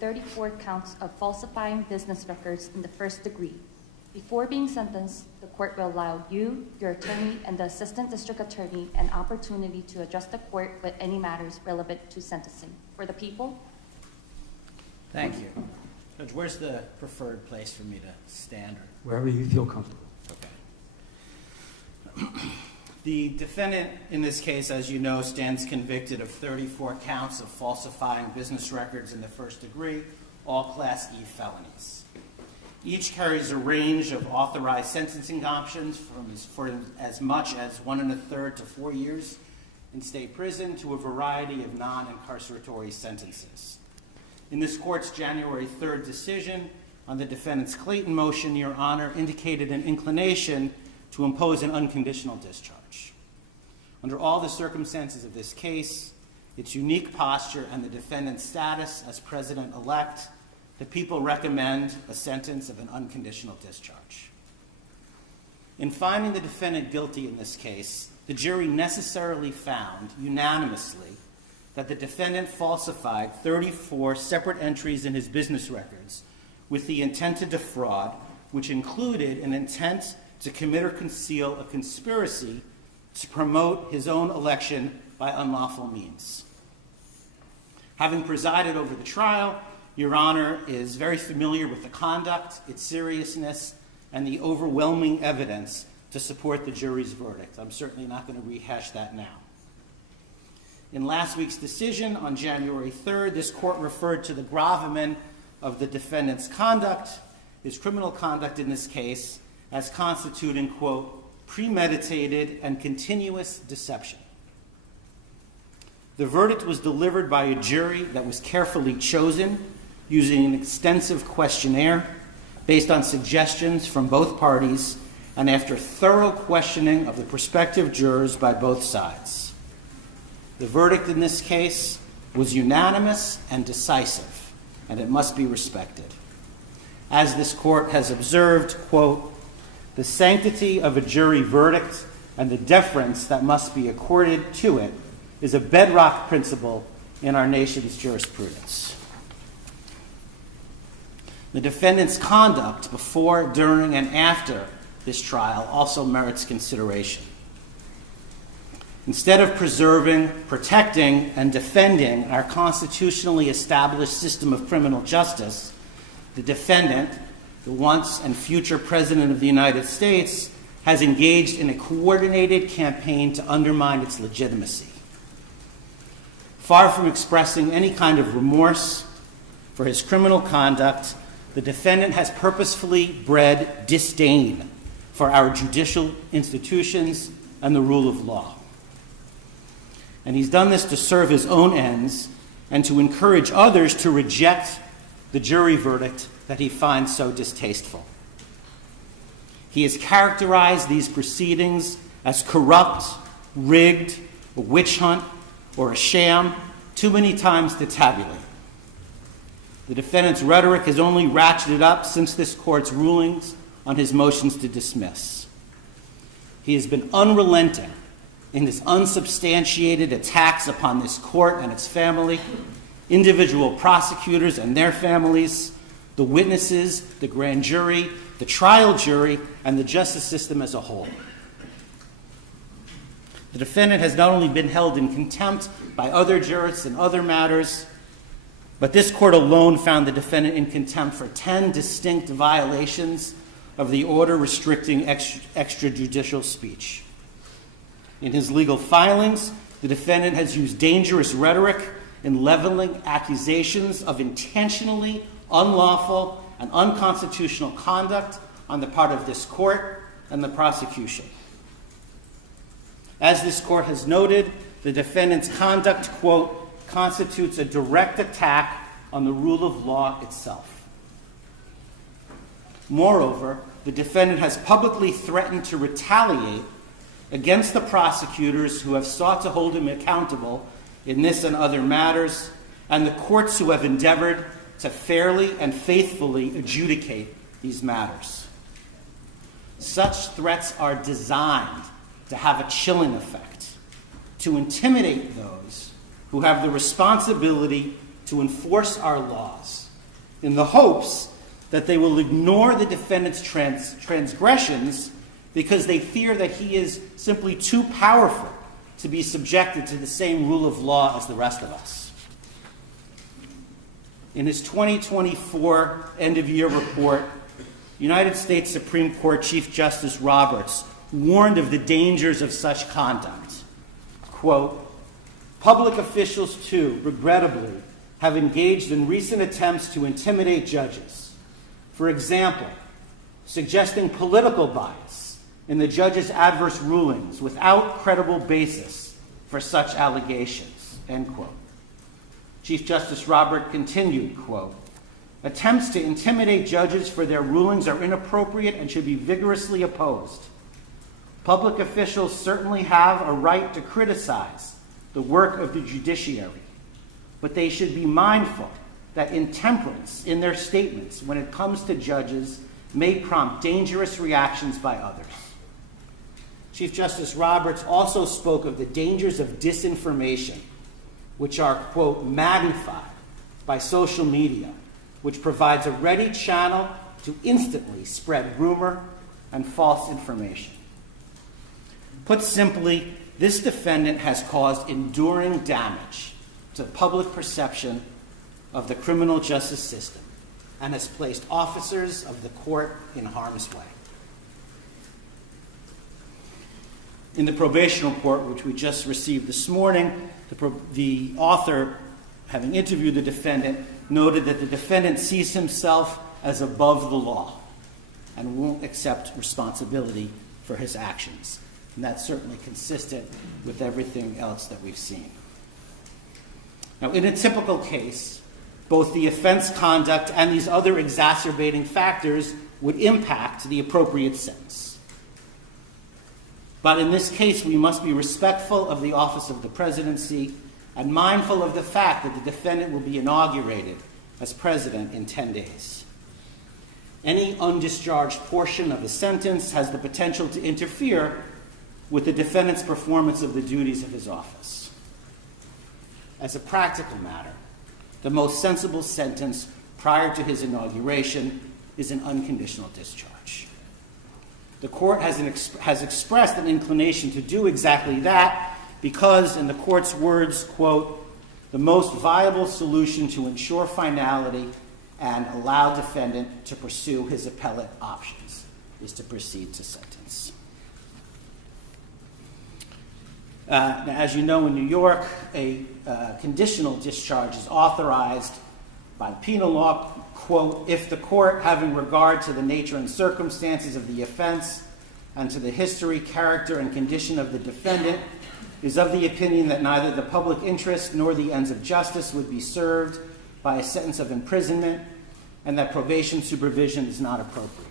34 counts of falsifying business records in the first degree. Before being sentenced, the court will allow you, your attorney, and the assistant district attorney an opportunity to address the court with any matters relevant to sentencing. For the people. Thank you. Judge, where's the preferred place for me to stand? Wherever you feel comfortable. Okay. The defendant in this case, as you know, stands convicted of 34 counts of falsifying business records in the first degree, all Class E felonies. Each carries a range of authorized sentencing options for as much as 1 1/3 to 4 years in state prison to a variety of non-incarceratory sentences. In this court's January 3rd decision on the defendant's Clayton motion, Your Honor indicated an inclination to impose an unconditional discharge. Under all the circumstances of this case, its unique posture and the defendant's status as president-elect, the people recommend a sentence of an unconditional discharge. In finding the defendant guilty in this case, the jury necessarily found unanimously that the defendant falsified 34 separate entries in his business records with the intent to defraud, which included an intent to commit or conceal a conspiracy to promote his own election by unlawful means. Having presided over the trial, Your Honor is very familiar with the conduct, its seriousness, and the overwhelming evidence to support the jury's verdict. I'm certainly not going to rehash that now. In last week's decision on January 3rd, this court referred to the gravamen of the defendant's conduct, his criminal conduct in this case, as constituting, quote, premeditated and continuous deception. The verdict was delivered by a jury that was carefully chosen using an extensive questionnaire based on suggestions from both parties and after thorough questioning of the prospective jurors by both sides. The verdict in this case was unanimous and decisive, and it must be respected. As this court has observed, quote, the sanctity of a jury verdict and the deference that must be accorded to it is a bedrock principle in our nation's jurisprudence. The defendant's conduct before, during, and after this trial also merits consideration. Instead of preserving, protecting, and defending our constitutionally established system of criminal justice, the defendant, the once and future President of the United States, has engaged in a coordinated campaign to undermine its legitimacy. Far from expressing any kind of remorse for his criminal conduct, the defendant has purposefully bred disdain for our judicial institutions and the rule of law. And he's done this to serve his own ends and to encourage others to reject the jury verdict that he finds so distasteful. He has characterized these proceedings as corrupt, rigged, a witch hunt, or a sham too many times to tabulate. The defendant's rhetoric has only ratcheted up since this court's rulings on his motions to dismiss. He has been unrelenting in his unsubstantiated attacks upon this court and its family, individual prosecutors and their families, the witnesses, the grand jury, the trial jury, and the justice system as a whole. The defendant has not only been held in contempt by other jurists in other matters, but this court alone found the defendant in contempt for 10 distinct violations of the order restricting extrajudicial speech. In his legal filings, the defendant has used dangerous rhetoric in leveling accusations of intentionally unlawful and unconstitutional conduct on the part of this court and the prosecution. As this court has noted, the defendant's conduct, quote, constitutes a direct attack on the rule of law itself. Moreover, the defendant has publicly threatened to retaliate against the prosecutors who have sought to hold him accountable in this and other matters, and the courts who have endeavored to fairly and faithfully adjudicate these matters. Such threats are designed to have a chilling effect, to intimidate those who have the responsibility to enforce our laws in the hopes that they will ignore the defendant's transgressions because they fear that he is simply too powerful to be subjected to the same rule of law as the rest of us. In his 2024 end-of-year report, United States Supreme Court Chief Justice Roberts warned of the dangers of such conduct. Quote, "Public officials, too, regrettably, have engaged in recent attempts to intimidate judges. For example, suggesting political bias in the judge's adverse rulings without credible basis for such allegations," end quote. Chief Justice Roberts continued, quote, "Attempts to intimidate judges for their rulings are inappropriate and should be vigorously opposed. Public officials certainly have a right to criticize the work of the judiciary, but they should be mindful that intemperance in their statements when it comes to judges may prompt dangerous reactions by others." Chief Justice Roberts also spoke of the dangers of disinformation, which are, quote, "magnified by social media, which provides a ready channel to instantly spread rumor and false information." Put simply, this defendant has caused enduring damage to public perception of the criminal justice system and has placed officers of the court in harm's way. In the probation report, which we just received this morning, the author, having interviewed the defendant, noted that the defendant sees himself as above the law and won't accept responsibility for his actions. And that's certainly consistent with everything else that we've seen. Now, in a typical case, both the offense conduct and these other exacerbating factors would impact the appropriate sentence. But in this case, we must be respectful of the office of the presidency and mindful of the fact that the defendant will be inaugurated as president in 10 days. Any undischarged portion of the sentence has the potential to interfere with the defendant's performance of the duties of his office. As a practical matter, the most sensible sentence prior to his inauguration is an unconditional discharge. The court has expressed an inclination to do exactly that because, in the court's words, quote, "the most viable solution to ensure finality and allow defendant to pursue his appellate options is to proceed to sentence." Now, as you know, in New York, a conditional discharge is authorized by penal law, quote, "if the court, having regard to the nature and circumstances of the offense and to the history, character, and condition of the defendant, is of the opinion that neither the public interest nor the ends of justice would be served by a sentence of imprisonment, and that probation supervision is not appropriate."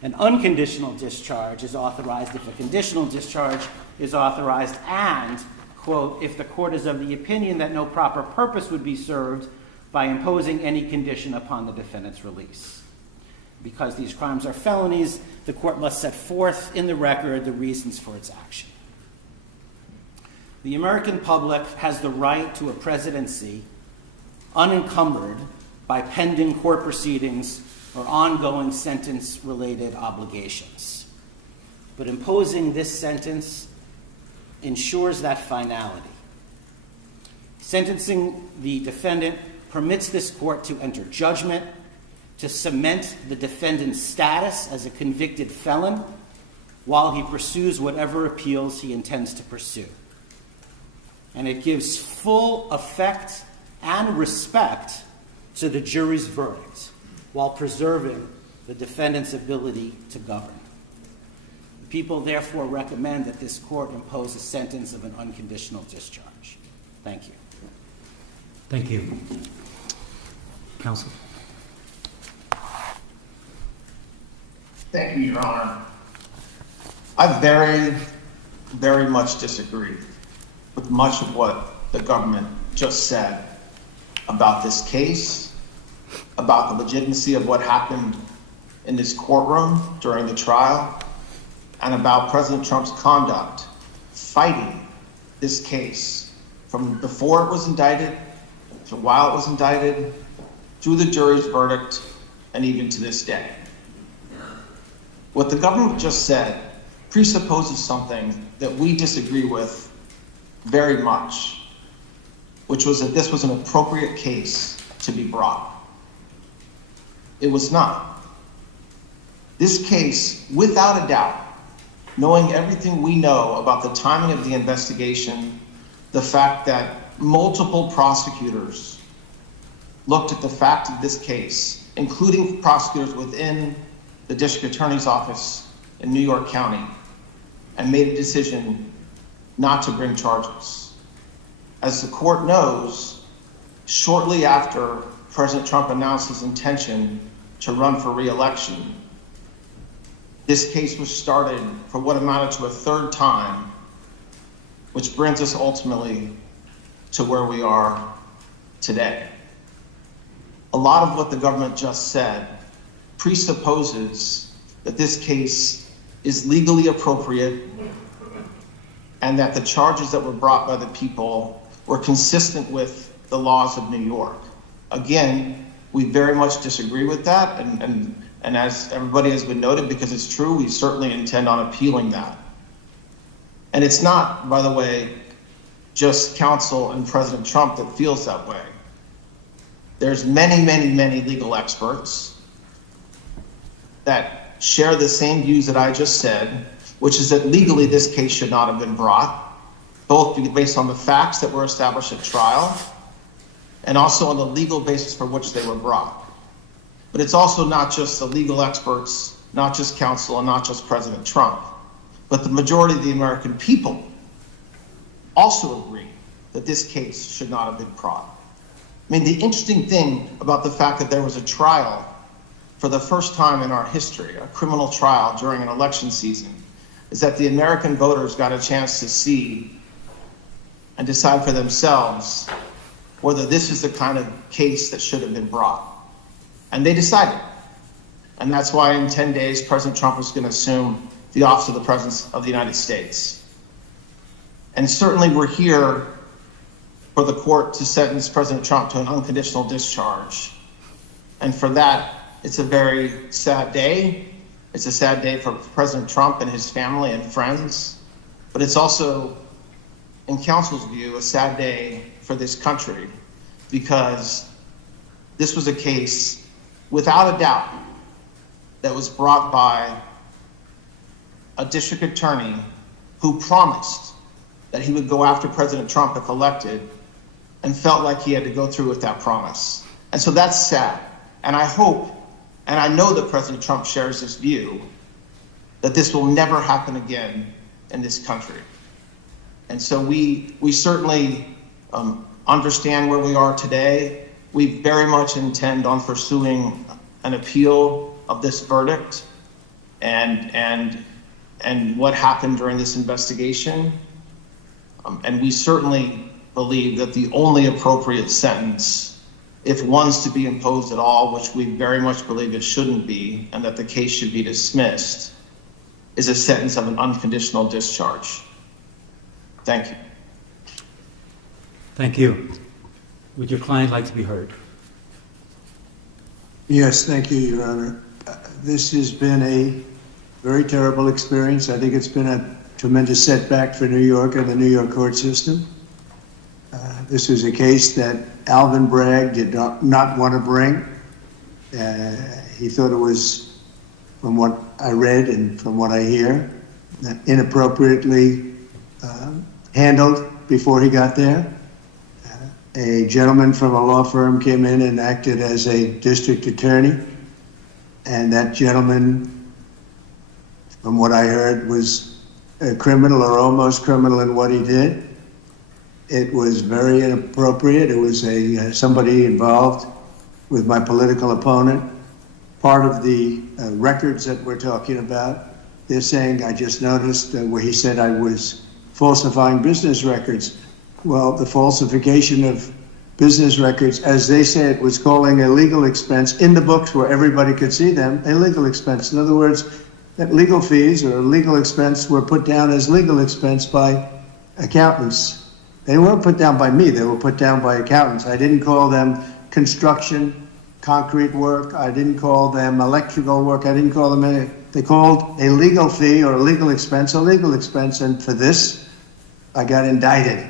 An unconditional discharge is authorized if a conditional discharge is authorized and, quote, "if the court is of the opinion that no proper purpose would be served by imposing any condition upon the defendant's release." Because these crimes are felonies, the court must set forth in the record the reasons for its action. The American public has the right to a presidency unencumbered by pending court proceedings or ongoing sentence-related obligations. But imposing this sentence ensures that finality. Sentencing the defendant permits this court to enter judgment, to cement the defendant's status as a convicted felon while he pursues whatever appeals he intends to pursue. And it gives full effect and respect to the jury's verdict while preserving the defendant's ability to govern. The people therefore recommend that this court impose a sentence of an unconditional discharge. Thank you. Thank you. Counsel. Thank you, Your Honor. I very, very much disagree with much of what the government just said about this case, about the legitimacy of what happened in this courtroom during the trial, and about President Trump's conduct fighting this case from before it was indicted to while it was indicted through the jury's verdict, and even to this day. What the government just said presupposes something that we disagree with very much, which was that this was an appropriate case to be brought. It was not. This case, without a doubt, knowing everything we know about the timing of the investigation, the fact that multiple prosecutors looked at the fact of this case, including prosecutors within the district attorney's office in New York County, and made a decision not to bring charges. As the court knows, shortly after President Trump announced his intention to run for re-election, this case was started for what amounted to a third time, which brings us ultimately to where we are today. A lot of what the government just said presupposes that this case is legally appropriate and that the charges that were brought by the people were consistent with the laws of New York. Again, we very much disagree with that, and as everybody has been noted, because it's true, we certainly intend on appealing that. And it's not, by the way, just counsel and President Trump that feels that way. There's many, many, many legal experts that share the same views that I just said, which is that legally this case should not have been brought, both based on the facts that were established at trial and also on the legal basis for which they were brought. But it's also not just the legal experts, not just counsel, and not just President Trump, but the majority of the American people also agree that this case should not have been brought. I mean, the interesting thing about the fact that there was a trial for the first time in our history, a criminal trial during an election season, is that the American voters got a chance to see and decide for themselves whether this is the kind of case that should have been brought. And they decided. And that's why in 10 days, President Trump is going to assume the office of the President of the United States. And certainly we're here for the court to sentence President Trump to an unconditional discharge. And for that, it's a very sad day. It's a sad day for President Trump and his family and friends. But it's also, in counsel's view, a sad day for this country, because this was a case, without a doubt, that was brought by a district attorney who promised that he would go after President Trump if elected, and felt like he had to go through with that promise. And so that's sad. And I hope, and I know that President Trump shares this view, that this will never happen again in this country. And so we certainly understand where we are today. We very much intend on pursuing an appeal of this verdict and what happened during this investigation. And we certainly believe that the only appropriate sentence, if one's to be imposed at all, which we very much believe it shouldn't be, and that the case should be dismissed, is a sentence of an unconditional discharge. Thank you. Thank you. Would your client like to be heard? Yes, thank you, Your Honor. This has been a very terrible experience. I think it's been a tremendous setback for New York and the New York court system. This was a case that Alvin Bragg did not want to bring. He thought it was, from what I read and from what I hear, inappropriately handled before he got there. A gentleman from a law firm came in and acted as a district attorney, and that gentleman, from what I heard, was a criminal or almost criminal in what he did. It was very inappropriate. It was somebody involved with my political opponent. Part of the records that we're talking about, they're saying, I just noticed where he said I was falsifying business records. Well, the falsification of business records, as they say, it was calling a legal expense in the books where everybody could see them, a legal expense. In other words, that legal fees or legal expense were put down as legal expense by accountants. They weren't put down by me, they were put down by accountants. I didn't call them construction concrete work. I didn't call them electrical work. I didn't call them any. They called a legal fee or a legal expense, and for this, I got indicted.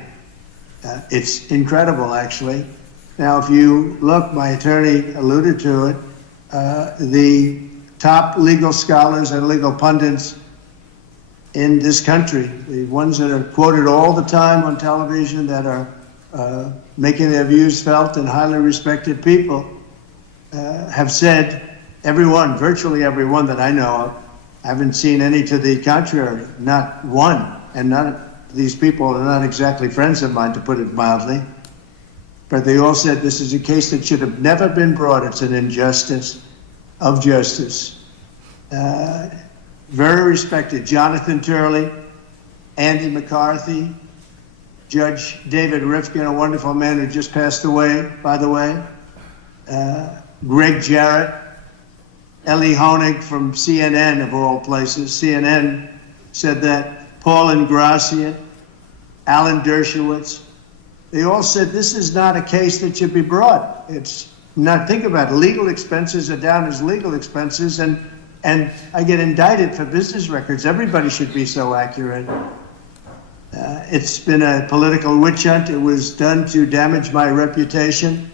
It's incredible, actually. Now, if you look, my attorney alluded to it, the top legal scholars and legal pundits in this country, the ones that are quoted all the time on television, that are making their views felt and highly respected people, have said, everyone, virtually everyone that I know of, I haven't seen any to the contrary, not one. And none of these people are not exactly friends of mine, to put it mildly. But they all said this is a case that should have never been brought. It's an injustice of justice. Very respected Jonathan Turley, Andy McCarthy, Judge David Rifkin, a wonderful man who just passed away, by the way, Greg Jarrett, Ellie Honig from CNN, of all places. CNN said that, Paul Ingratian, Alan Dershowitz, they all said this is not a case that should be brought. It's not, think about it, legal expenses are down as legal expenses, and I get indicted for business records. Everybody should be so accurate. It's been a political witch hunt. It was done to damage my reputation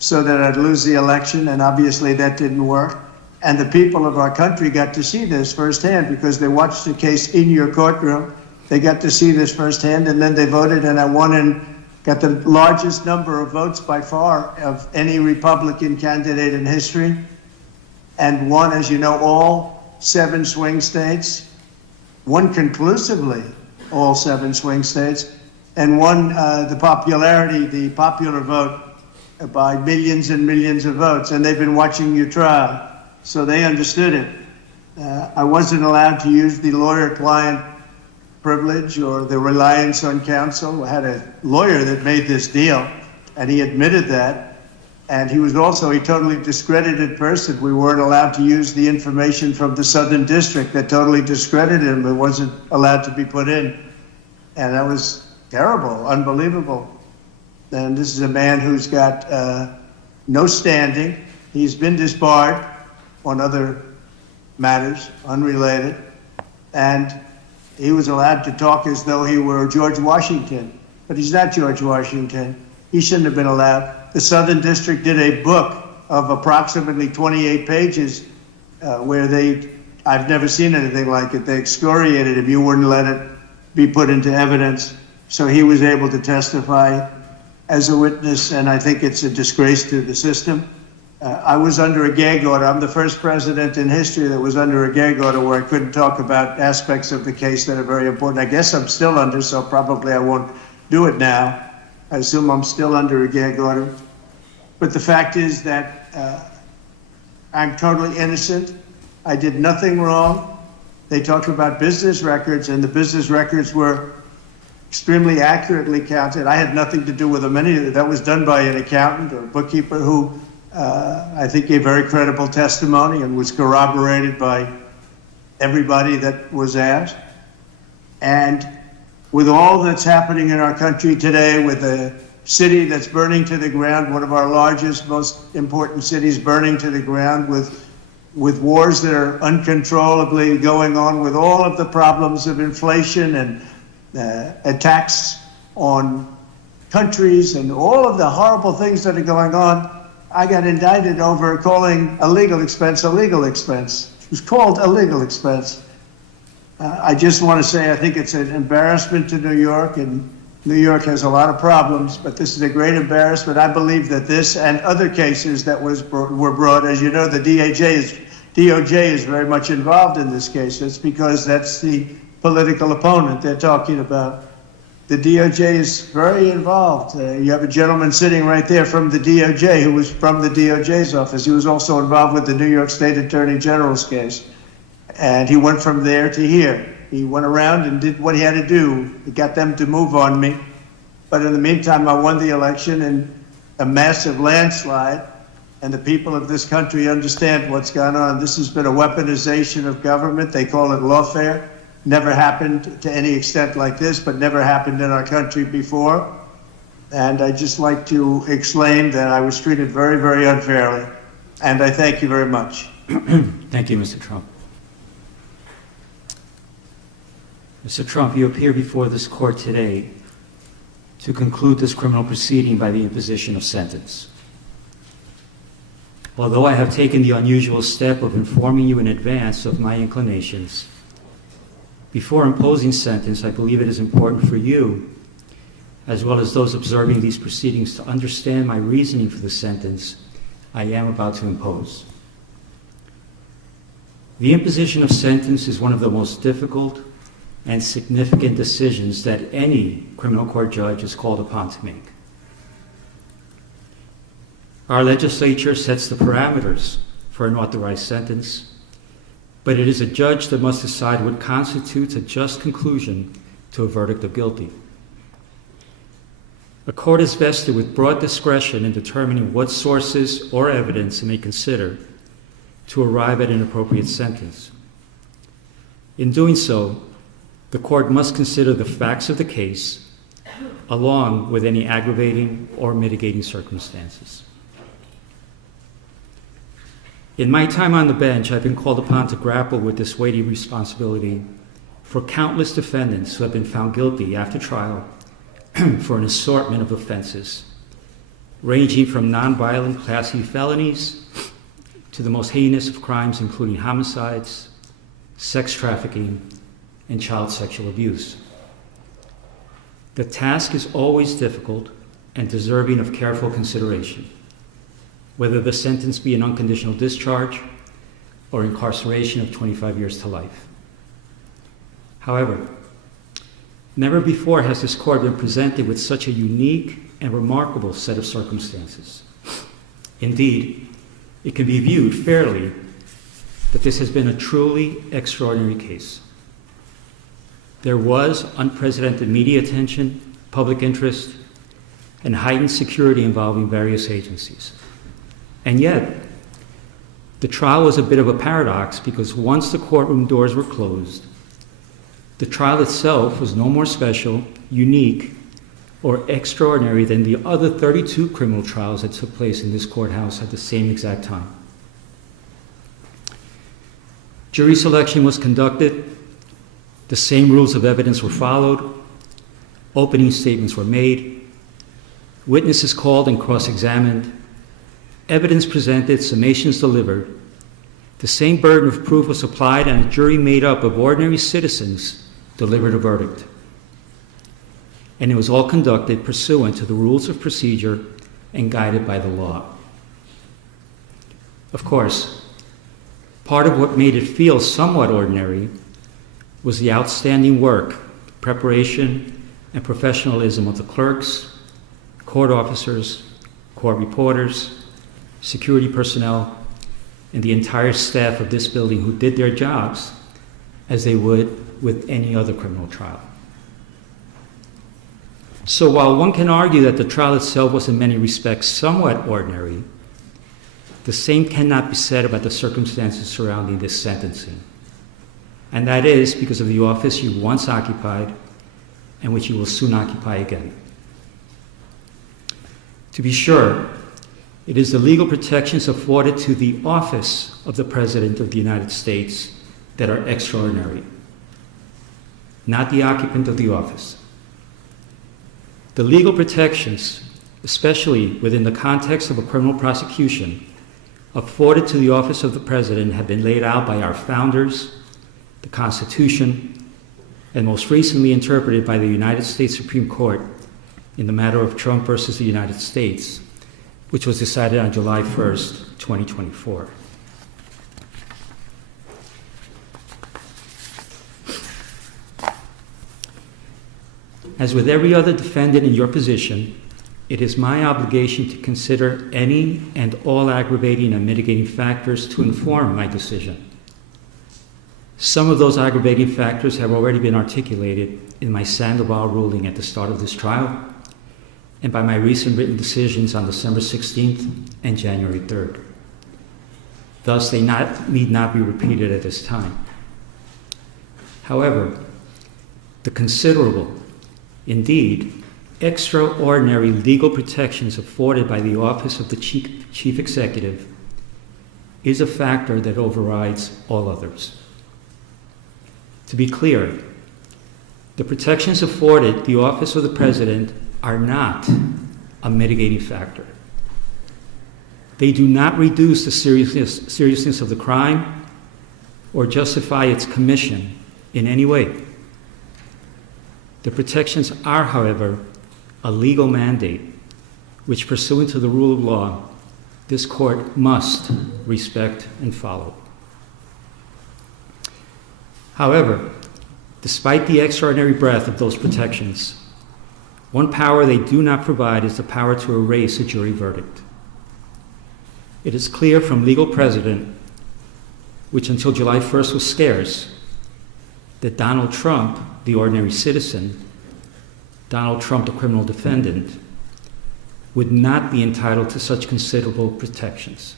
so that I'd lose the election, and obviously that didn't work. And the people of our country got to see this firsthand because they watched the case in your courtroom. They got to see this firsthand, and then they voted, and I won and got the largest number of votes by far of any Republican candidate in history, and won, as you know, all 7 swing states, won conclusively all 7 swing states, and won the popular vote by millions and millions of votes. And they've been watching your trial, so they understood it. I wasn't allowed to use the lawyer-client privilege or the reliance on counsel. I had a lawyer that made this deal, and he admitted that. And he was also a totally discredited person. We weren't allowed to use the information from the Southern District that totally discredited him. It wasn't allowed to be put in. And that was terrible, unbelievable. And this is a man who's got no standing. He's been disbarred on other matters, unrelated. And he was allowed to talk as though he were George Washington. But he's not George Washington. He shouldn't have been allowed. The Southern District did a book of approximately 28 pages where I've never seen anything like it. They excoriated him. You wouldn't let it be put into evidence. So he was able to testify as a witness, and I think it's a disgrace to the system. I was under a gag order. I'm the first president in history that was under a gag order where I couldn't talk about aspects of the case that are very important. I guess I'm still under, so probably I won't do it now. I assume I'm still under a gag order. But the fact is that I'm totally innocent. I did nothing wrong. They talked about business records, and the business records were extremely accurately counted. I had nothing to do with them. That was done by an accountant or a bookkeeper who I think gave very credible testimony and was corroborated by everybody that was asked. And with all that's happening in our country today, with a city that's burning to the ground, one of our largest, most important cities burning to the ground, with wars that are uncontrollably going on, with all of the problems of inflation and attacks on countries and all of the horrible things that are going on, I got indicted over calling a legal expense a legal expense. It was called a legal expense. I just want to say I think it's an embarrassment to New York, and New York has a lot of problems, but this is a great embarrassment. I believe that this and other cases that were brought, as you know, the DOJ is very much involved in this case. It's because that's the political opponent they're talking about. The DOJ is very involved. You have a gentleman sitting right there from the DOJ who was from the DOJ's office. He was also involved with the New York State Attorney General's case. And he went from there to here. He went around and did what he had to do. He got them to move on me. But in the meantime, I won the election in a massive landslide. And the people of this country understand what's gone on. This has been a weaponization of government. They call it lawfare. Never happened to any extent like this, but never happened in our country before. And I'd just like to explain that I was treated very, very unfairly. And I thank you very much. Thank you, Mr. Trump. Mr. Trump, you appear before this court today to conclude this criminal proceeding by the imposition of sentence. Although I have taken the unusual step of informing you in advance of my inclinations, before imposing sentence, I believe it is important for you, as well as those observing these proceedings, to understand my reasoning for the sentence I am about to impose. The imposition of sentence is one of the most difficult and significant decisions that any criminal court judge is called upon to make. Our legislature sets the parameters for an authorized sentence, but it is a judge that must decide what constitutes a just conclusion to a verdict of guilty. A court is vested with broad discretion in determining what sources or evidence it may consider to arrive at an appropriate sentence. In doing so, the court must consider the facts of the case along with any aggravating or mitigating circumstances. In my time on the bench, I've been called upon to grapple with this weighty responsibility for countless defendants who have been found guilty after trial for an assortment of offenses, ranging from nonviolent Class E felonies to the most heinous of crimes, including homicides, sex trafficking, and child sexual abuse. The task is always difficult and deserving of careful consideration, whether the sentence be an unconditional discharge or incarceration of 25 years to life. However, never before has this court been presented with such a unique and remarkable set of circumstances. Indeed, it can be viewed fairly that this has been a truly extraordinary case. There was unprecedented media attention, public interest, and heightened security involving various agencies. And yet, the trial was a bit of a paradox because once the courtroom doors were closed, the trial itself was no more special, unique, or extraordinary than the other 32 criminal trials that took place in this courthouse at the same exact time. Jury selection was conducted, the same rules of evidence were followed, opening statements were made, witnesses called and cross-examined, evidence presented, summations delivered, the same burden of proof was applied, and a jury made up of ordinary citizens delivered a verdict. And it was all conducted pursuant to the rules of procedure and guided by the law. Of course, part of what made it feel somewhat ordinary was the outstanding work, preparation, and professionalism of the clerks, court officers, court reporters, security personnel, and the entire staff of this building who did their jobs as they would with any other criminal trial. So while one can argue that the trial itself was in many respects somewhat ordinary, the same cannot be said about the circumstances surrounding this sentencing. And that is because of the office you once occupied and which you will soon occupy again. To be sure, it is the legal protections afforded to the office of the President of the United States that are extraordinary, not the occupant of the office. The legal protections, especially within the context of a criminal prosecution, afforded to the office of the President have been laid out by our founders, the Constitution, and most recently interpreted by the United States Supreme Court in the matter of Trump versus the United States, which was decided on July 1st, 2024. As with every other defendant in your position, it is my obligation to consider any and all aggravating and mitigating factors to inform my decision. Some of those aggravating factors have already been articulated in my Sandoval ruling at the start of this trial and by my recent written decisions on December 16th and January 3rd. Thus, they need not be repeated at this time. However, the considerable, indeed, extraordinary legal protections afforded by the office of the Chief Executive is a factor that overrides all others. To be clear, the protections afforded the office of the president are not a mitigating factor. They do not reduce the seriousness of the crime or justify its commission in any way. The protections are, however, a legal mandate which, pursuant to the rule of law, this court must respect and follow. However, despite the extraordinary breadth of those protections, one power they do not provide is the power to erase a jury verdict. It is clear from legal precedent, which until July 1st was scarce, that Donald Trump, the ordinary citizen, Donald Trump, the criminal defendant, would not be entitled to such considerable protections.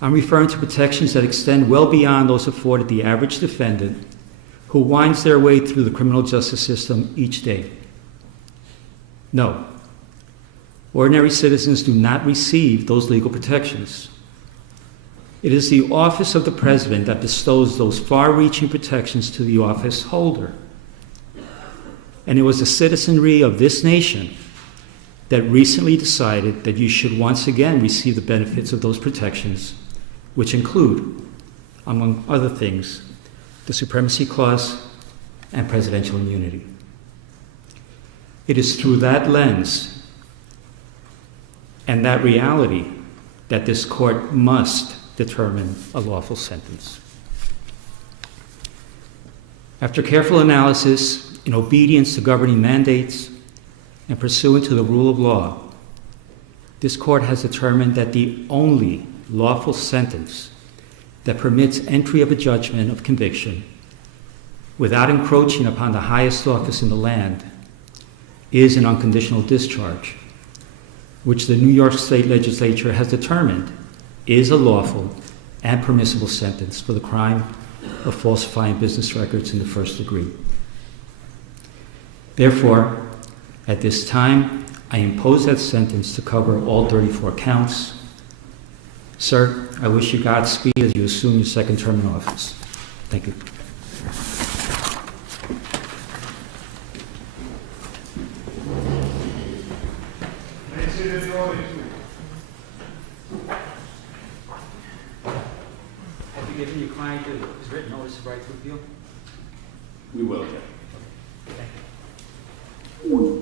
I'm referring to protections that extend well beyond those afforded the average defendant who winds their way through the criminal justice system each day. No, ordinary citizens do not receive those legal protections. It is the office of the president that bestows those far-reaching protections to the office holder. And it was the citizenry of this nation that recently decided that you should once again receive the benefits of those protections, which include, among other things, the Supremacy Clause and presidential immunity. It is through that lens and that reality that this court must determine a lawful sentence. After careful analysis, in obedience to governing mandates, and pursuant to the rule of law, this court has determined that the only lawful sentence that permits entry of a judgment of conviction without encroaching upon the highest office in the land is an unconditional discharge, which the New York State Legislature has determined is a lawful and permissible sentence for the crime of falsifying business records in the first degree. Therefore, at this time, I impose that sentence to cover all 34 counts. Sir, I wish you Godspeed as you assume your second term in office. Thank you. Have you given your client his written notice of right to appeal? We will. Thank you.